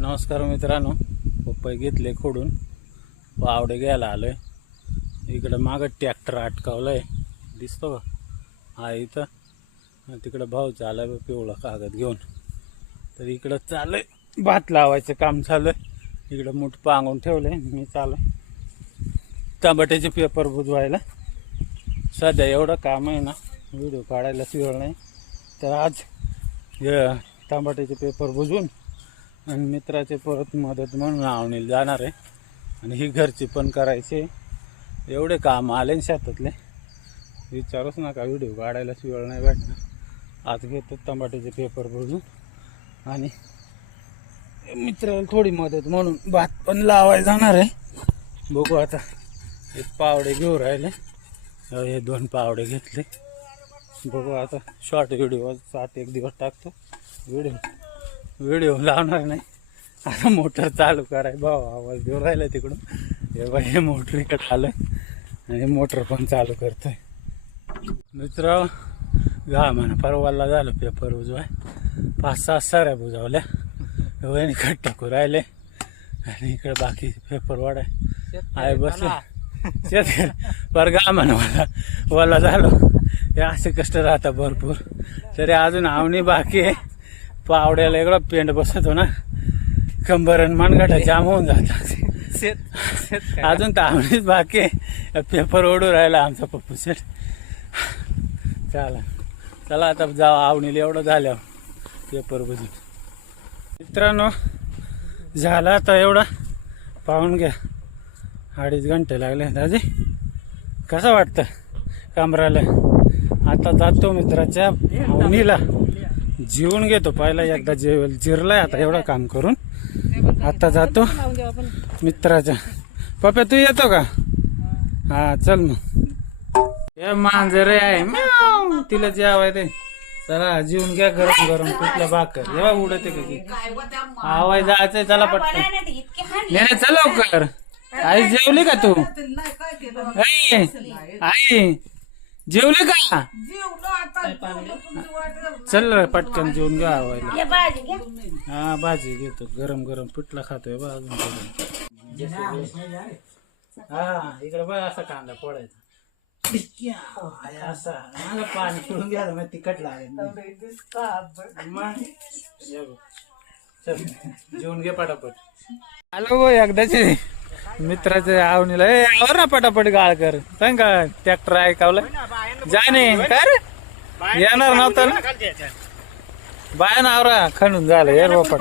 नमस्कार मित्रांनो, पपई घेतले खोडून पावडे घ्यायला आलोय. इकडं मागं ट्रॅक्टर अटकावलंय, दिसतो का? हा इथं तिकडं भाऊ चालय पिवळा कागद घेऊन. तर इकडं चालय भात लावायचं काम चालूय. इकडं मूठ पांगून ठेवलंय. मी चालय टमाट्याचे पेपर बुजवायला. सध्या एवढं काम आहे ना, व्हिडिओ काढायलाच वेळ नाही. तर आज टमाट्याचे पेपर बुजवून आणि मित्राचे परत मदत म्हणून आवणीला जाणार आहे. आणि ही घरची पण करायची. एवढे काम आले शेतातले, विचारूच नका. व्हिडिओ काढायलाच वेळ नाही भेटणार. आज घेतो टमाट्याचे पेपर बुजवून आणि मित्राला थोडी मदत म्हणून भात पण लावायला जाणार आहे. बघू आता. एक पावडे घेऊ राहिले, हे 2 पावडे घेतले. बघू आता. शॉर्ट व्हिडिओ 7-1 दिवस टाकतो. व्हिडिओ लावणार नाही. आता मोटर चालू कराय भाऊ आवाज देऊ राहिला तिकडून. हे मोटर इकडे आलं आणि मोटर पण चालू करतोय. मित्र घामानं परवाला झालं पेपर बुजवाय. 5-6 साऱ्या बुजवल्या. वहिनी खट टाकू राहिले आणि इकडे बाकी पेपर वाढाय आहे बसले. शेतकरी पर घामानं वाला झालो. हे असे कष्ट राहतात भरपूर. तरी अजून आवणी बाकी आहे. पावड्याला एवढा पेंट बसतो ना, कंबर आणि मानगटा जाम होऊन जातात. अजून तर आवणीच बाकी आहे. पेपर ओढू राहिला आमचा पप्पू सेट. चला आता जाऊ आवणीला. एवढं झाल्यावर पेपर बुजून. मित्रांनो झाला आता एवढा. पाहून घ्या, 2.5 घंटे लागले. दादी कसं वाटतं कमराला? आता जातो मित्राच्या आवणीला. जीवन घेतो पहिला एकदा. जिरलाय आता एवढं काम करून. आता जातो मित्राच्या. पप्पा तू येतो का? हा चल मग. हे मांजरे आहे तिला जेवाय ते. चला जीवन घ्या गरम गरम कुठल्या भाकर. जेव्हा उडते का आवाज जायचंय. चला पटकन नाही चल लवकर. आई जेवली का तू? आई जेवली का? चल पटकन जेवून घ्या आवायला. हा भाजी घेतो. गरम गरम पिठला खातोय बा अजून. हा इकडे बघ असा कांदा फोडायचा. असा मला पाणी पिळून घ्यायला मग तिखट लागेल. चल जेवून घे पटापट. आलो एकदाचे मित्राच्या आवणीला. आवर ना पटापट गाळ कर. सांग का ट्रॅक्टर ऐकावलं जाणे काय येणार नव्हतं ना. बाया ना आवरा खणून झालं यार बापट.